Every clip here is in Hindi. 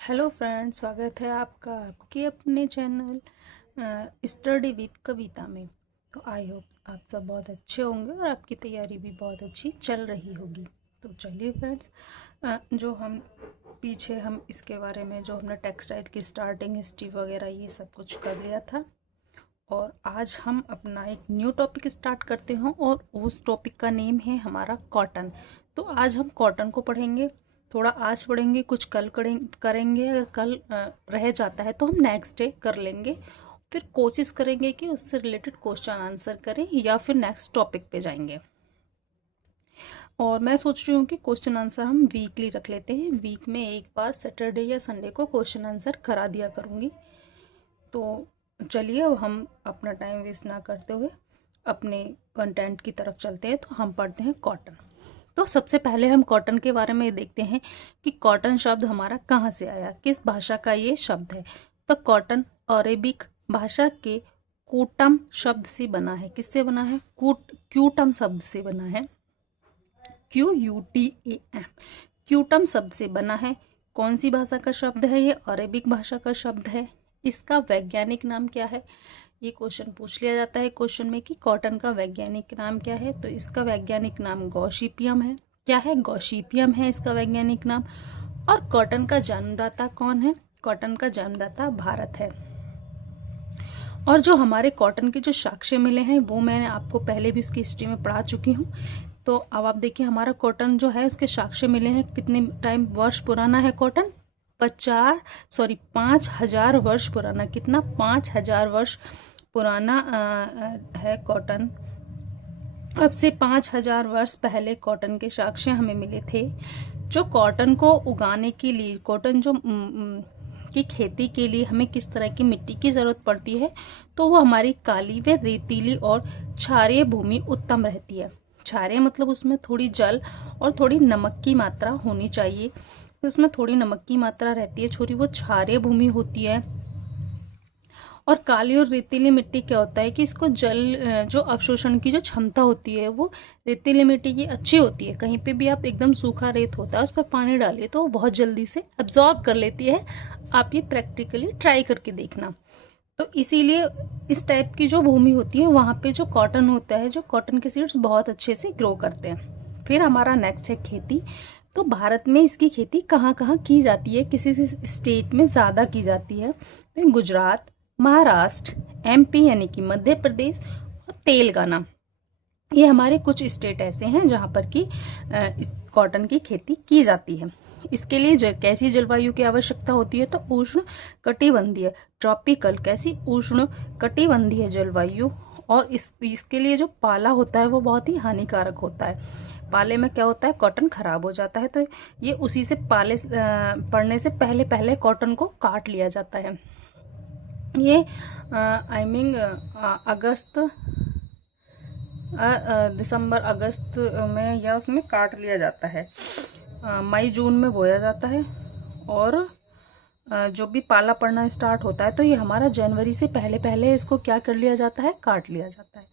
हेलो फ्रेंड्स, स्वागत है आपका आपके अपने चैनल स्टडी विद कविता में। तो आई होप आप सब बहुत अच्छे होंगे और आपकी तैयारी भी बहुत अच्छी चल रही होगी। तो चलिए फ्रेंड्स, जो हम पीछे हम इसके बारे में जो हमने टेक्सटाइल की स्टार्टिंग हिस्ट्री वगैरह ये सब कुछ कर लिया था, और आज हम अपना एक न्यू टॉपिक स्टार्ट करते हैं और उस टॉपिक का नेम है हमारा कॉटन। तो आज हम कॉटन को पढ़ेंगे, थोड़ा आज पढ़ेंगे, कुछ कल करेंगे। अगर कल रह जाता है तो हम नेक्स्ट डे कर लेंगे। फिर कोशिश करेंगे कि उससे रिलेटेड क्वेश्चन आंसर करें या फिर नेक्स्ट टॉपिक पे जाएंगे। और मैं सोच रही हूँ कि क्वेश्चन आंसर हम वीकली रख लेते हैं। वीक में एक बार सैटरडे या संडे को क्वेश्चन आंसर करा दिया करूँगी। तो चलिए अब हम अपना टाइम वेस्ट ना करते हुए अपने कंटेंट की तरफ चलते हैं। तो हम पढ़ते हैं कॉटन। तो सबसे पहले हम कॉटन के बारे में देखते हैं कि कॉटन शब्द हमारा कहाँ से आया, किस भाषा का ये शब्द है। तो कॉटन अरेबिक भाषा के कूटम शब्द से बना है। किससे बना है? क्यूटम शब्द से बना है। QUTAM, क्यूटम शब्द से बना है। कौन सी भाषा का शब्द है? ये अरेबिक भाषा का शब्द है। इसका वैज्ञानिक नाम क्या है? ये क्वेश्चन पूछ लिया जाता है क्वेश्चन में कि कॉटन का वैज्ञानिक नाम क्या है। तो इसका वैज्ञानिक नाम गॉसिपियम है। क्या है? गॉसिपियम है इसका वैज्ञानिक नाम। और कॉटन का जन्मदाता कौन है? कॉटन का जन्मदाता भारत है। और जो हमारे कॉटन के जो साक्ष्य मिले हैं वो मैंने आपको पहले भी उसकी हिस्ट्री में पढ़ा चुकी हूँ। तो अब आप देखिए हमारा कॉटन जो है उसके साक्ष्य मिले हैं। कितने टाइम वर्ष पुराना है कॉटन? 5,000 वर्ष पुराना। कितना? 5,000 वर्ष पुराना है कॉटन। अब से 5,000 वर्ष पहले कॉटन के साक्ष्य हमें मिले थे। जो कॉटन को उगाने के लिए, कॉटन जो की खेती के लिए हमें किस तरह की मिट्टी की ज़रूरत पड़ती है, तो वो हमारी काली व रेतीली और क्षारीय भूमि उत्तम रहती है। क्षारीय मतलब उसमें थोड़ी जल और थोड़ी नमक की मात्रा होनी चाहिए। तो उसमें थोड़ी नमक की मात्रा रहती है, छोटी वो क्षारीय भूमि होती है। और काली और रेतीली मिट्टी क्या होता है कि इसको जल जो अवशोषण की जो क्षमता होती है वो रेतीली मिट्टी की अच्छी होती है। कहीं पे भी आप एकदम सूखा रेत होता है उस पर पानी डालिए तो वो बहुत जल्दी से एब्जॉर्ब कर लेती है। आप ये प्रैक्टिकली ट्राई करके देखना। तो इसीलिए इस टाइप की जो भूमि होती है वहाँ पे जो कॉटन होता है, जो कॉटन के सीड्स बहुत अच्छे से ग्रो करते हैं। फिर हमारा नेक्स्ट है खेती। तो भारत में इसकी खेती कहाँ कहाँ की जाती है, किसी स्टेट में ज़्यादा की जाती है? तो गुजरात, महाराष्ट्र, MP यानी कि मध्य प्रदेश और तेलंगाना, ये हमारे कुछ स्टेट ऐसे हैं जहाँ पर कि इस कॉटन की खेती की जाती है। इसके लिए कैसी जलवायु की आवश्यकता होती है? तो उष्ण कटिबंधीय, ट्रॉपिकल। कैसी? उष्ण कटिबंधीय जलवायु। और इसके लिए जो पाला होता है वो बहुत ही हानिकारक होता है। पाले में क्या होता है? कॉटन खराब हो जाता है। तो ये उसी से पाले पड़ने से पहले पहले कॉटन को काट लिया जाता है। ये आई मीन अगस्त, दिसंबर अगस्त में या उसमें काट लिया जाता है। मई जून में बोया जाता है। और जो भी पाला पड़ना स्टार्ट होता है तो ये हमारा जनवरी से पहले पहले इसको क्या कर लिया जाता है? काट लिया जाता है।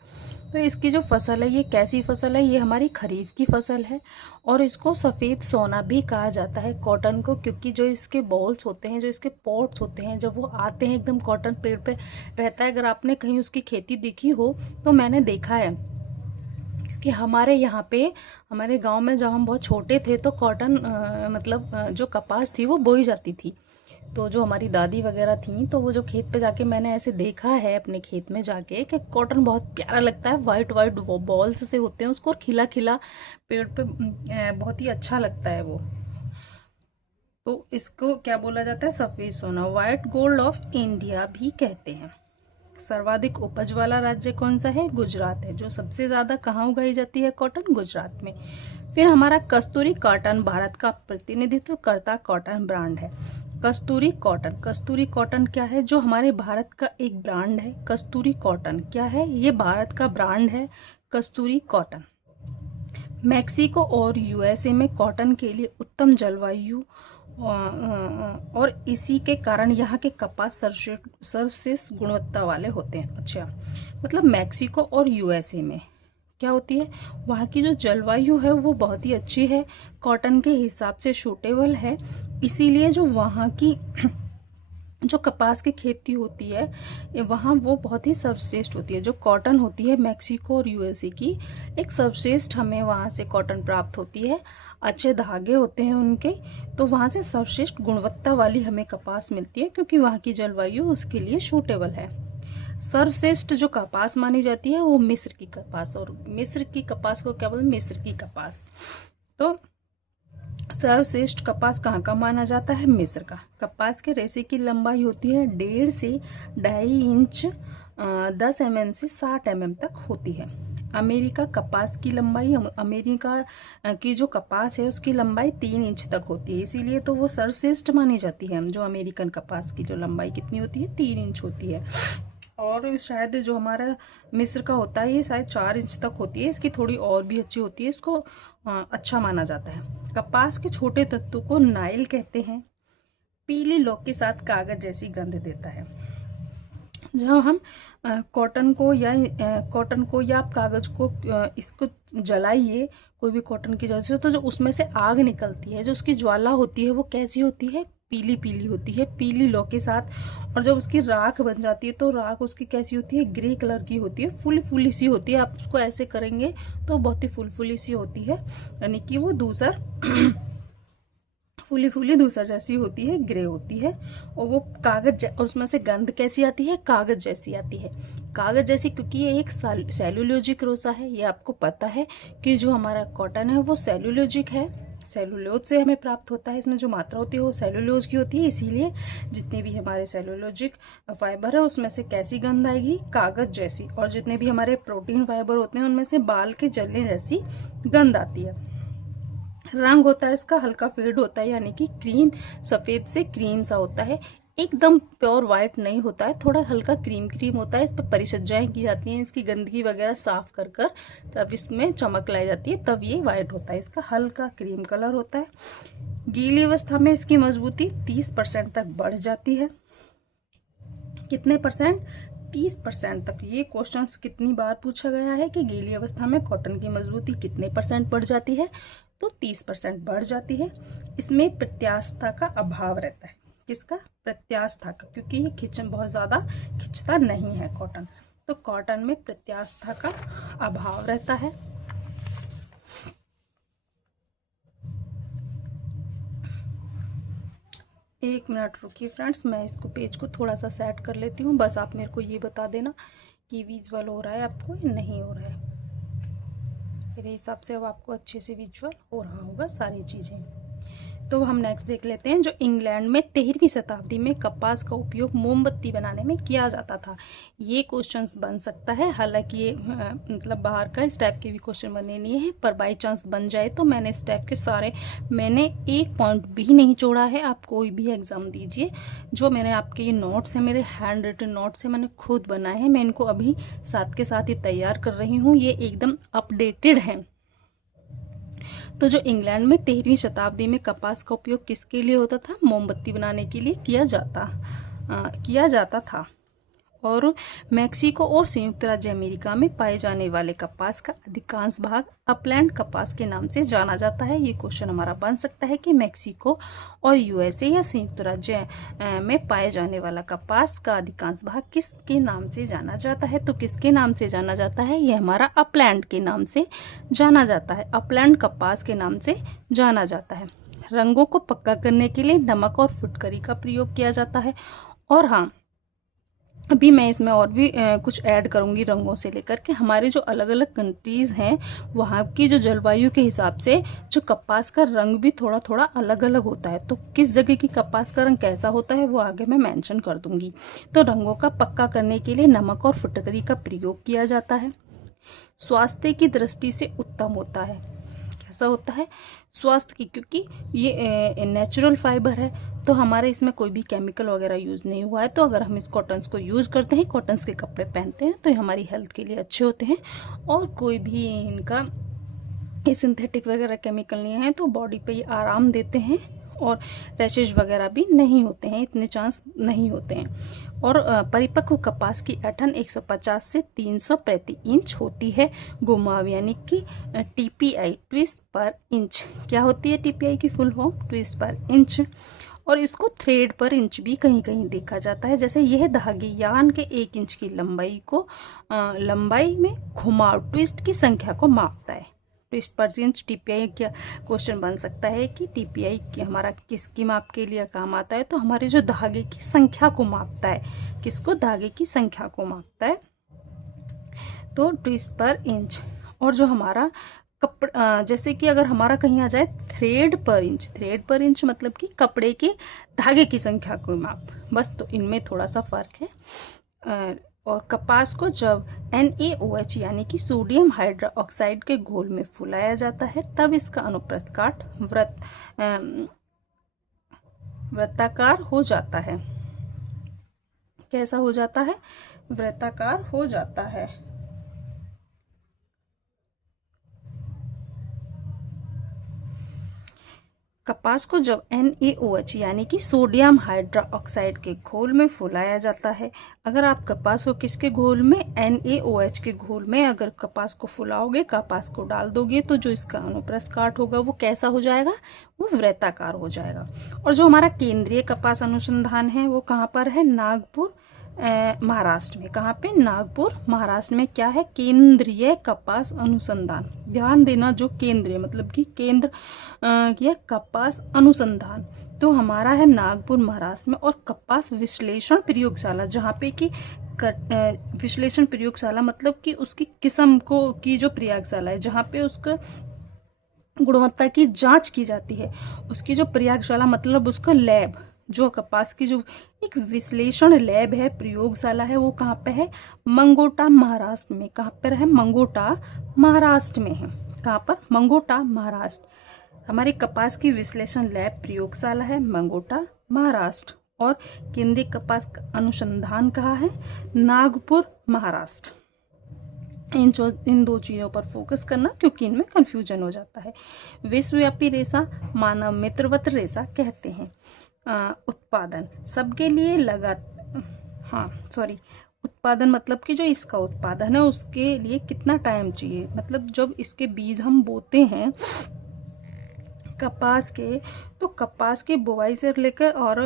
तो इसकी जो फसल है ये कैसी फसल है? ये हमारी खरीफ की फसल है। और इसको सफ़ेद सोना भी कहा जाता है कॉटन को, क्योंकि जो इसके बॉल्स होते हैं, जो इसके पॉट्स होते हैं, जब वो आते हैं एकदम कॉटन पेड़ पे रहता है। अगर आपने कहीं उसकी खेती देखी हो तो मैंने देखा है कि हमारे यहाँ पे, हमारे गांव में जब हम बहुत छोटे थे तो कॉटन जो कपास थी वो बोई जाती थी। तो जो हमारी दादी वगैरह थी तो वो जो खेत पे जाके मैंने ऐसे देखा है अपने खेत में जाके कि कॉटन बहुत प्यारा लगता है। वाइट वाइट बॉल्स से होते हैं उसको, और खिला खिला पेड़ पे बहुत ही अच्छा लगता है वो। तो इसको क्या बोला जाता है? सफ़ेद सोना, व्हाइट गोल्ड ऑफ इंडिया भी कहते हैं। सर्वाधिक उपज वाला राज्य कौन सा है? गुजरात है। जो सबसे ज़्यादा कहाँ उगाई जाती है कॉटन? गुजरात में। फिर हमारा कस्तूरी कॉटन भारत का प्रतिनिधित्व करता कॉटन ब्रांड है। कस्तूरी कॉटन, कस्तूरी कॉटन क्या है? जो हमारे भारत का एक ब्रांड है। कस्तूरी कॉटन क्या है? ये भारत का ब्रांड है कस्तूरी कॉटन। मैक्सिको और USA में कॉटन के लिए उत्तम जलवायु और इसी के कारण यहाँ के कपास सर्वश्रेष्ठ गुणवत्ता वाले होते हैं। अच्छा, मतलब मैक्सिको और USA में क्या होती है? वहाँ की जो जलवायु है वो बहुत ही अच्छी है, कॉटन के हिसाब से सूटेबल है। इसीलिए जो वहाँ की जो कपास की खेती होती है वहाँ वो बहुत ही सर्वश्रेष्ठ होती है। जो कॉटन होती है मैक्सिको और यूएसए की, एक सर्वश्रेष्ठ हमें वहाँ से कॉटन प्राप्त होती है। अच्छे धागे होते हैं उनके, तो वहाँ से सर्वश्रेष्ठ गुणवत्ता वाली हमें कपास मिलती है, क्योंकि वहाँ की जलवायु उसके लिए सूटेबल है। सर्वश्रेष्ठ जो कपास मानी जाती है वो मिस्र की कपास, और मिस्र की कपास को क्या बोलते हैं, मिस्र की कपास। तो सर्वश्रेष्ठ कपास कहाँ का माना जाता है, मिस्र का। कपास के रेशे की लंबाई होती है 1.5 से 2.5 इंच, 10 mm से 60 mm तक होती है। अमेरिका कपास की लंबाई, अमेरिका की जो कपास है उसकी लंबाई 3 इंच तक होती है, इसीलिए तो वो सर्वश्रेष्ठ मानी जाती है। जो अमेरिकन कपास की जो लंबाई कितनी होती है, 3 इंच होती है। और शायद जो हमारा मिस्र का होता है ये शायद 4 इंच तक होती है, इसकी थोड़ी और भी अच्छी होती है, इसको अच्छा माना जाता है। कपास के छोटे तत्वों को नाइल कहते हैं। पीली लौ के साथ कागज जैसी गंध देता है। जब हम कॉटन को या आप कागज को इसको जलाइए, कोई भी कॉटन की जल से, तो जो उसमें से आग निकलती है, जो उसकी ज्वाला होती है वो कैसी होती है, पीली पीली होती है, पीली लौ के साथ। और जब उसकी राख बन जाती है तो राख उसकी कैसी होती है, ग्रे कलर की होती है, फुल फुली सी होती है। आप उसको ऐसे करेंगे तो बहुत ही फुल फुली सी होती है, यानी कि वो दूसर फूली फूली दूसर जैसी होती है, ग्रे होती है। और वो कागज, और उसमें से गंध कैसी आती है, कागज जैसी आती है। कागज जैसी क्योंकि ये एक सेलुलोजिक रेशा है। ये आपको पता है कि जो हमारा कॉटन है वो सेलुलोजिक है, सेलुलोज से हमें प्राप्त होता है। इसमें जो मात्रा होती है वो सेलुलोज की होती है, इसीलिए जितने भी हमारे सेलुलोजिक फाइबर है उसमें से कैसी गंध आएगी, कागज जैसी। और जितने भी हमारे प्रोटीन फाइबर होते हैं उनमें से बाल के जलने जैसी गंध आती है। रंग होता है इसका हल्का फेड होता है, यानी कि क्रीम, सफेद से क्रीम सा होता है, एकदम प्योर वाइट नहीं होता है, थोड़ा हल्का क्रीम क्रीम होता है। इस पर परिचर्याएं की जाती हैं, इसकी गंदगी वगैरह साफ कर कर तब इसमें चमक लाई जाती है, तब ये वाइट होता है। इसका हल्का क्रीम कलर होता है। गीली अवस्था में इसकी मजबूती 30% तक बढ़ जाती है। कितने परसेंट, 30% तक। ये क्वेश्चंस कितनी बार पूछा गया है कि गीली अवस्था में कॉटन की मजबूती कितने % बढ़ जाती है, तो 30% बढ़ जाती है। इसमें प्रत्यास्थता का अभाव रहता है। किसका, प्रत्यास्था का, क्योंकि ये खिंचन बहुत ज्यादा खिंचता नहीं है कॉटन, तो कॉटन में प्रत्यास्था का अभाव रहता है। एक मिनट रुकिए फ्रेंड्स, मैं इसको पेज को थोड़ा सा सेट कर लेती हूँ। बस आप मेरे को ये बता देना कि विजुअल हो रहा है आपको या नहीं हो रहा है। मेरे हिसाब से अब आपको अच्छे से विजुअल हो रहा होगा सारी चीज़ें। तो हम नेक्स्ट देख लेते हैं। जो इंग्लैंड में 13वीं शताब्दी में कपास का उपयोग मोमबत्ती बनाने में किया जाता था। ये क्वेश्चंस बन सकता है, हालांकि ये मतलब बाहर का इस टाइप के भी क्वेश्चन बने नहीं है, पर बाई चांस बन जाए तो मैंने इस टाइप के सारे, मैंने एक पॉइंट भी नहीं छोड़ा है। आप कोई भी एग्जाम दीजिए, जो मैंने आपके ये नोट्स हैं, मेरे हैंड रिटन नोट्स हैं, मैंने खुद बनाए हैं, मैं इनको अभी साथ के साथ ही तैयार कर रही हूँ, ये एकदम अपडेटेड है। तो जो इंग्लैंड में 13वीं शताब्दी में कपास का उपयोग किसके लिए होता था, मोमबत्ती बनाने के लिए किया जाता था। और मैक्सिको और संयुक्त राज्य अमेरिका में पाए जाने वाले कपास का अधिकांश भाग अपलैंड कपास के नाम से जाना जाता है। ये क्वेश्चन हमारा बन सकता है कि मैक्सिको और यूएसए या संयुक्त राज्य में पाए जाने वाला कपास का अधिकांश भाग किसके नाम से जाना जाता है। तो किसके नाम से जाना जाता है, ये हमारा अपलैंड के नाम से जाना जाता है, अपलैंड कपास के नाम से जाना जाता है। रंगों को पक्का करने के लिए नमक और फुटकरी का प्रयोग किया जाता है। और हाँ, अभी मैं इसमें और भी कुछ ऐड करूंगी रंगों से लेकर के। हमारे जो अलग अलग कंट्रीज हैं वहाँ की जो जलवायु के हिसाब से जो कपास का रंग भी थोड़ा थोड़ा अलग अलग होता है, तो किस जगह की कपास का रंग कैसा होता है वो आगे मैं मेंशन कर दूंगी। तो रंगों का पक्का करने के लिए नमक और फुटकरी का प्रयोग किया जाता है। स्वास्थ्य की दृष्टि से उत्तम होता है। कैसा होता है, स्वास्थ्य की, क्योंकि ये नेचुरल फाइबर है, तो हमारे इसमें कोई भी केमिकल वगैरह यूज नहीं हुआ है। तो अगर हम इस कॉटन्स को यूज करते हैं, कॉटन्स के कपड़े पहनते हैं, तो ये हमारी हेल्थ के लिए अच्छे होते हैं। और कोई भी इनका सिंथेटिक वगैरह केमिकल नहीं है, तो बॉडी पे ये आराम देते हैं और रैशेज वगैरह भी नहीं होते हैं, इतने चांस नहीं होते हैं। और परिपक्व कपास की ऐंठन 150 से 300 प्रति इंच होती है। घुमाव यानी कि TPI ट्विस्ट पर इंच, क्या होती है TPI की फुल फॉर्म? ट्विस्ट पर इंच। और इसको थ्रेड पर इंच भी कहीं कहीं देखा जाता है। जैसे यह धागे यान के 1 इंच की लंबाई को लंबाई में घुमाव ट्विस्ट की संख्या को मापता है। ट्विस्ट पर इंच TPI क्या क्वेश्चन बन सकता है कि TPI हमारा किसकी माप के लिए काम आता है? तो हमारे जो धागे की संख्या को मापता है। किसको? धागे की संख्या को मापता है, तो ट्विस्ट पर इंच। और जो हमारा जैसे कि अगर हमारा कहीं आ जाए थ्रेड पर इंच, थ्रेड पर इंच मतलब कि कपड़े के धागे की संख्या को माप, बस। तो इनमें थोड़ा सा फर्क है। और कपास को जब NaOH यानी कि सोडियम हाइड्रोक्साइड के घोल में फुलाया जाता है तब इसका अनुप्रस्थ काट वृत्ताकार हो जाता है। कैसा हो जाता है? वृत्ताकार हो जाता है। कपास को जब NaOH यानी कि सोडियम हाइड्रोक्साइड के घोल में फुलाया जाता है। अगर आप कपास को किसके घोल में? NaOH के घोल में अगर कपास को फुलाओगे, कपास को डाल दोगे, तो जो इसका अनुप्रस्थ काट होगा वो कैसा हो जाएगा? वो वृत्ताकार हो जाएगा। और जो हमारा केंद्रीय कपास अनुसंधान है वो कहाँ पर है? नागपुर महाराष्ट्र में। कहाँ पे? नागपुर महाराष्ट्र में। क्या है? केंद्रीय कपास अनुसंधान। ध्यान देना, जो केंद्रीय मतलब कि केंद्र यह कपास अनुसंधान तो हमारा है नागपुर महाराष्ट्र में। और कपास विश्लेषण प्रयोगशाला, जहाँ पे कि विश्लेषण प्रयोगशाला मतलब कि उसकी किस्म को की जो प्रयोगशाला है, जहाँ पे उसका गुणवत्ता की जांच की जाती है, उसकी जो प्रयोगशाला मतलब उसका लैब, जो कपास की जो एक विश्लेषण लैब है, प्रयोगशाला है, वो कहाँ पे है? मंगोटा महाराष्ट्र में। कहाँ पर है? मंगोटा महाराष्ट्र में है। कहाँ पर? मंगोटा महाराष्ट्र। हमारे कपास की विश्लेषण लैब प्रयोगशाला है मंगोटा महाराष्ट्र। और केंद्रीय कपास अनुसंधान कहाँ है? नागपुर महाराष्ट्र। इन दो चीज़ों पर फोकस करना क्योंकि इनमें कंफ्यूजन हो जाता है। विश्वव्यापी रेशा मानव मित्रवत रेशा कहते हैं। उत्पादन सबके लिए उत्पादन मतलब कि जो इसका उत्पादन है उसके लिए कितना टाइम चाहिए, मतलब जब इसके बीज हम बोते हैं कपास के, तो कपास की बुवाई से लेकर और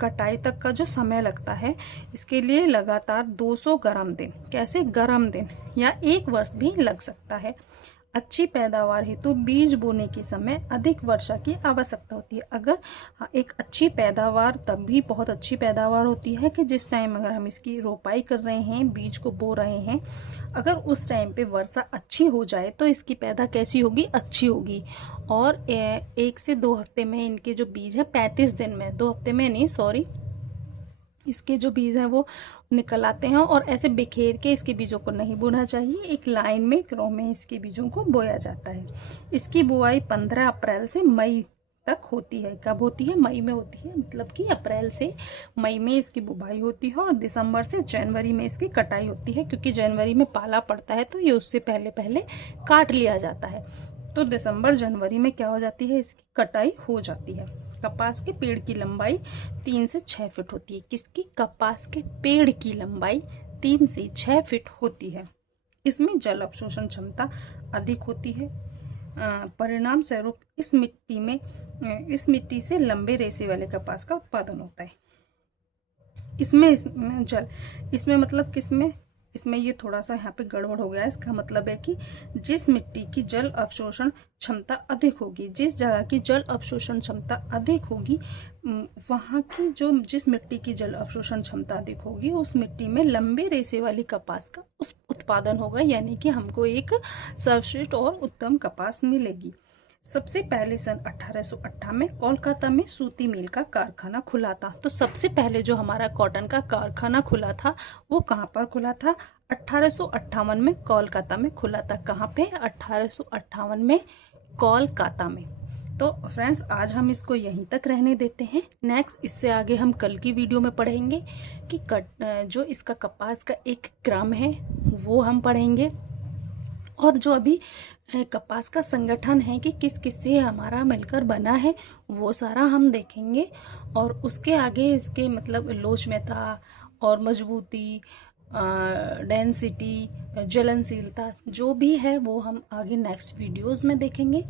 कटाई तक का जो समय लगता है, इसके लिए लगातार 200 गर्म दिन, कैसे गर्म दिन, या 1 वर्ष भी लग सकता है। अच्छी पैदावार हेतु बीज बोने के समय अधिक वर्षा की आवश्यकता होती है। अगर एक अच्छी पैदावार तब भी बहुत अच्छी पैदावार होती है कि जिस टाइम अगर हम इसकी रोपाई कर रहे हैं, बीज को बो रहे हैं, अगर उस टाइम पे वर्षा अच्छी हो जाए तो इसकी पैदा कैसी होगी? अच्छी होगी। और 1 से 2 हफ्ते में इनके जो बीज है 35 दिन में, 2 हफ्ते में नहीं, सॉरी, इसके जो बीज हैं वो निकल आते हैं। और ऐसे बिखेर के इसके बीजों को नहीं बोना चाहिए, एक लाइन में, एक रो में इसके बीजों को बोया जाता है। इसकी बुआई 15 अप्रैल से मई तक होती है। कब होती है? मई में होती है, मतलब कि अप्रैल से मई में इसकी बुआई होती है। और दिसंबर से जनवरी में इसकी कटाई होती है, क्योंकि जनवरी में पाला पड़ता है तो ये उससे पहले पहले काट लिया जाता है। तो दिसंबर जनवरी में क्या हो जाती है? इसकी कटाई हो जाती है। कपास के पेड़ की लंबाई 3 से 6 फीट होती है। किसकी? कपास के पेड़ की लंबाई 3 से 6 फीट होती है। इसमें जल अवशोषण क्षमता अधिक होती है। परिणाम स्वरूप इस मिट्टी से लंबे रेशे वाले कपास का उत्पादन होता है। इसमें मतलब किसमें? इसमें ये थोड़ा सा यहाँ पे गड़बड़ हो गया है। इसका मतलब है कि जिस मिट्टी की जल अवशोषण क्षमता अधिक होगी, जिस जगह की जल अवशोषण क्षमता अधिक होगी, वहाँ की जिस मिट्टी की जल अवशोषण क्षमता अधिक होगी, उस मिट्टी में लंबे रेशे वाली कपास का उस उत्पादन होगा, यानी कि हमको एक सर्वश्रेष्ठ और उत्तम कपास मिलेगी। सबसे पहले सन 1858 में कोलकाता में सूती मिल का कारखाना खुला था। तो सबसे पहले जो हमारा कॉटन का कारखाना खुला था वो कहाँ पर खुला था? 1858 में कोलकाता में खुला था। कहाँ पे? 1858 में कोलकाता में। तो फ्रेंड्स, आज हम इसको यहीं तक रहने देते हैं। नेक्स्ट, इससे आगे हम कल की वीडियो में पढ़ेंगे कि जो इसका कपास का एक क्रम है वो हम पढ़ेंगे। और जो अभी कपास का संगठन है कि किस किस से हमारा मिलकर बना है, वो सारा हम देखेंगे। और उसके आगे इसके मतलब लोचदारता और मजबूती, डेंसिटी, ज्वलनशीलता जो भी है वो हम आगे नेक्स्ट वीडियोस में देखेंगे।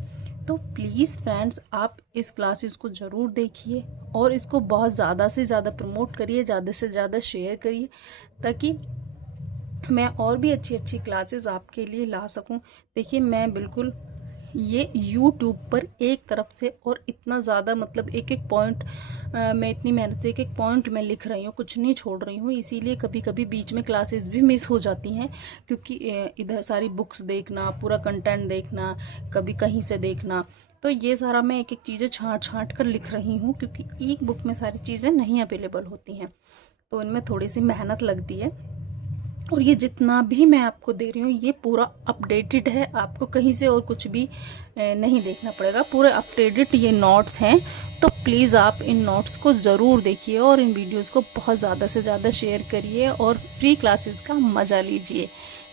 तो प्लीज़ फ्रेंड्स, आप इस क्लासेस को ज़रूर देखिए और इसको बहुत ज़्यादा से ज़्यादा प्रमोट करिए, ज़्यादा से ज़्यादा शेयर करिए, ताकि मैं और भी अच्छी अच्छी क्लासेस आपके लिए ला सकूं। देखिए मैं बिल्कुल ये YouTube पर एक तरफ से और इतना ज़्यादा मतलब एक एक पॉइंट मैं इतनी मेहनत से एक एक पॉइंट मैं लिख रही हूँ, कुछ नहीं छोड़ रही हूँ। इसीलिए कभी कभी बीच में क्लासेस भी मिस हो जाती हैं, क्योंकि इधर सारी बुक्स देखना, पूरा कंटेंट देखना, कभी कहीं से देखना, तो ये सारा मैं एक एक चीज़ें छाँट छाँट कर लिख रही हूँ, क्योंकि एक बुक में सारी चीज़ें नहीं अवेलेबल होती हैं, तो इनमें थोड़ी सी मेहनत लगती है। और ये जितना भी मैं आपको दे रही हूँ ये पूरा अपडेटेड है, आपको कहीं से और कुछ भी नहीं देखना पड़ेगा, पूरे अपडेटेड ये नोट्स हैं। तो प्लीज़ आप इन नोट्स को ज़रूर देखिए और इन वीडियोस को बहुत ज़्यादा से ज़्यादा शेयर करिए और फ्री क्लासेस का मज़ा लीजिए।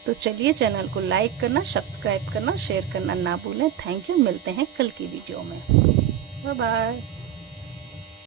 तो चलिए, चैनल को लाइक करना, सब्सक्राइब करना, शेयर करना ना भूलें। थैंक यू, मिलते हैं कल की वीडियो में। Bye bye.